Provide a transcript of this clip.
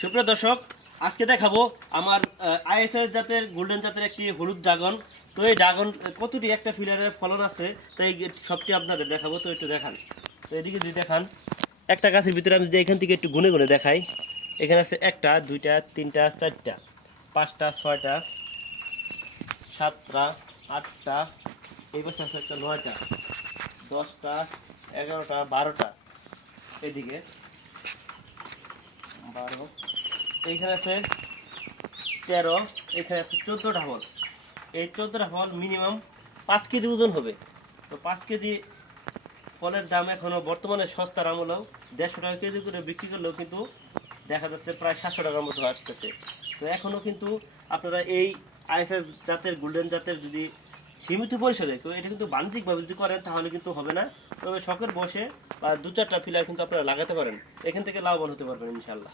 সুপ্রিয় দর্শক, আজকে দেখাবো আমার আইএসএস জাতের গোল্ডেন জাতের একটি হলুদ ড্রাগন। তো এই ড্রাগন কতটি একটা ফিলারের ফলন আছে, তো এই সবটি আপনাদের দেখাবো। তো একটু দেখান, তো এদিকে যদি দেখান, একটা গাছের ভিতরে আমি যদি এখান থেকে একটু গুনে গুনে দেখাই, এখানে আছে একটা, দুইটা, তিনটা, চারটা, পাঁচটা, ছয়টা, সাতটা, আটটা, এই পাশে আছে একটা, নয়টা, 10টা, 11টা, 12টা, এদিকে 12, এইখানে আছে 13, এখানে আছে 14টা ফল। এই 14টা ফল মিনিমাম 5 কেজি ওজন হবে। তো 5 কেজি ফলের দাম এখনও বর্তমানে সস্তার আমলেও 150 টাকা কেজি করে বিক্রি করলেও কিন্তু দেখা যাচ্ছে প্রায় 700 টাকার মতো আসতেছে। তো এখনও কিন্তু আপনারা এই আইএসএস জাতের গোল্ডেন জাতের যদি সীমিত পরিসরে তো এটা কিন্তু বাণিজ্যিকভাবে যদি করেন তাহলে কিন্তু হবে না। তবে শখের বসে বা 2-4টা ফিলার কিন্তু আপনারা লাগাতে পারেন, এখান থেকে লাভবান হতে পারবেন ইনশাল্লাহ।